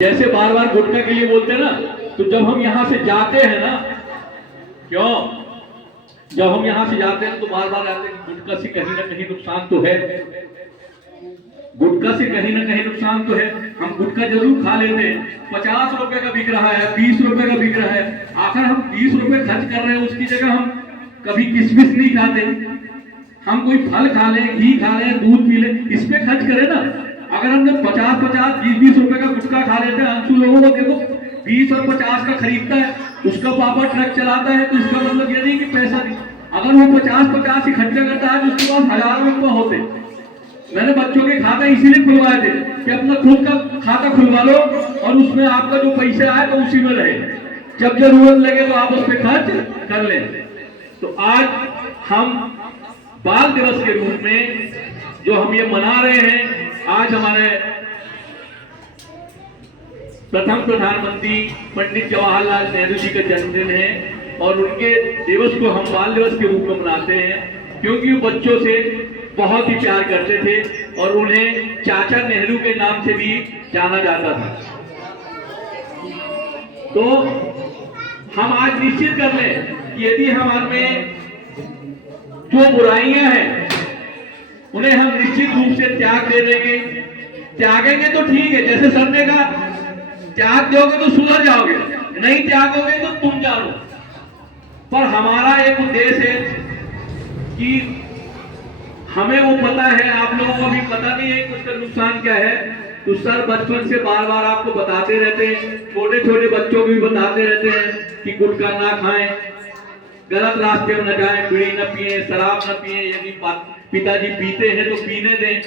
जैसे बार बार गुटखा के लिए बोलते हैं ना, तो जब हम यहाँ से जाते हैं ना, क्यों जब हम यहाँ से जाते हैं तो बार बार आते हैं गुटखा से कहीं ना कहीं नुकसान तो है, गुटखा से कहीं ना कहीं नुकसान तो है। हम गुटखा जरूर खा लेते हैं, 50 रुपए का बिक रहा है, 20 रुपए का बिक रहा है, आखिर हम 20 रुपए खर्च कर रहे हैं, उसकी जगह हम कभी किशमिश नहीं खाते, हम कोई फल खा लें, घी खा लें, दूध पी लें, इस पे खर्च करें ना। अगर हम जब 50-50, 20-20 रुपए का गुटखा खा लेते हैं, अंशु लोगों को देखो 20 और 50 का खरीदता है, उसका पापा ट्रक चलाता है, तो इसका मतलब ये नहीं कि पैसा नहीं। अगर वो 50-50 ही खर्चा करता है तो उसके पास हजारों रुपये होते। मैंने बच्चों के खाता इसीलिए खुलवाए थे कि अपना खुद का खाता खुलवा लो और उसमें आपका जो पैसे आए तो उसी में रहे, जब जरूरत लगे तो आप उस पर खर्च कर लें। तो आज हम बाल दिवस के रूप में जो हम ये मना रहे हैं, आज हमारे प्रथम प्रधानमंत्री पंडित जवाहरलाल नेहरू जी का जन्मदिन है और उनके दिवस को हम बाल दिवस के रूप में मनाते हैं, क्योंकि वो बच्चों से बहुत ही प्यार करते थे और उन्हें चाचा नेहरू के नाम से भी जाना जाता था। तो हम आज निश्चित कर लें कि यदि हमारे में जो बुराइयां हैं उन्हें हम निश्चित रूप से त्याग दे देंगे। त्यागेंगे तो ठीक है, जैसे सर ने कहा त्याग दोगे तो सुधर जाओगे, नहीं त्यागोगे तो तुम जानो। पर हमारा एक उद्देश्य है कि हमें वो पता है, आप लोगों को भी पता नहीं है कि उसका नुकसान क्या है। तो सर बचपन से बार बार आपको बताते रहते हैं, छोटे छोटे बच्चों को भी बताते रहते हैं कि गुटखा ना खाएं, गलत रास्ते में न जाएं, बीड़ी न पिए, शराब न पिए, यदि पिताजी पीते हैं तो पीने दें,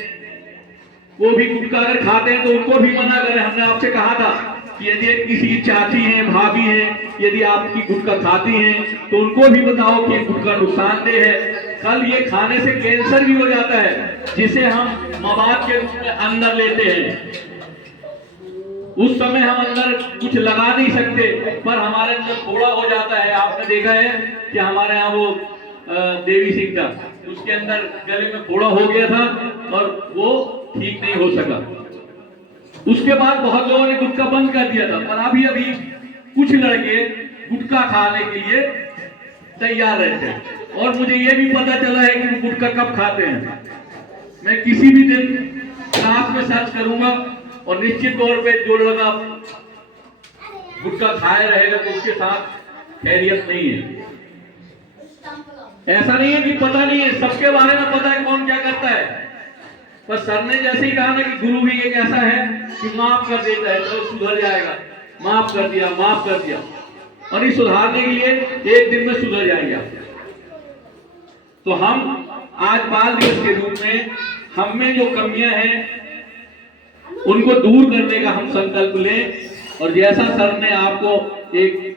वो भी गुटखा अगर खाते हैं तो उनको भी मना करें। हमने आपसे कहा था कि यदि किसी की चाची हैं, भाभी हैं, यदि आपकी गुटखा खाती हैं तो उनको भी बताओ कि गुटखा नुकसानदेह है। कल ये खाने से कैंसर भी हो जाता है, जिसे हम मवाद के रूप में अंदर लेते हैं। उस समय हम अंदर कुछ लगा नहीं सकते, पर हमारे अंदर फोड़ा हो जाता है। आपने देखा है कि हमारे यहाँ वो देवी सिंह था, उसके अंदर गले में फोड़ा हो गया था और वो ठीक नहीं हो सका। उसके बाद बहुत लोगों ने गुटखा बंद कर दिया था, पर अभी अभी कुछ लड़के गुटखा खाने के लिए तैयार रहते हैं। और मुझे ये भी पता चला है कि वो गुटखा कब खाते हैं। मैं किसी भी दिन क्लास में सर्च करूंगा और निश्चित तौर पे जो लड़का गुटखा खाए रहेगा तो उसके साथ खैरियत नहीं है। ऐसा नहीं है कि पता नहीं है, सबके बारे में पता है कौन क्या करता है। पर सर ने जैसे ही कहा ना कि गुरु भी एक ऐसा है कि माफ कर देता है, तो सुधर जाएगा, माफ कर दिया, माफ कर दिया, और इस सुधारने के लिए एक दिन में सुधर जाएंगे आप। तो हम आज बाल दिवस के रूप में हम में जो कमियां हैं उनको दूर करने का हम संकल्प लें। और जैसा सर ने आपको एक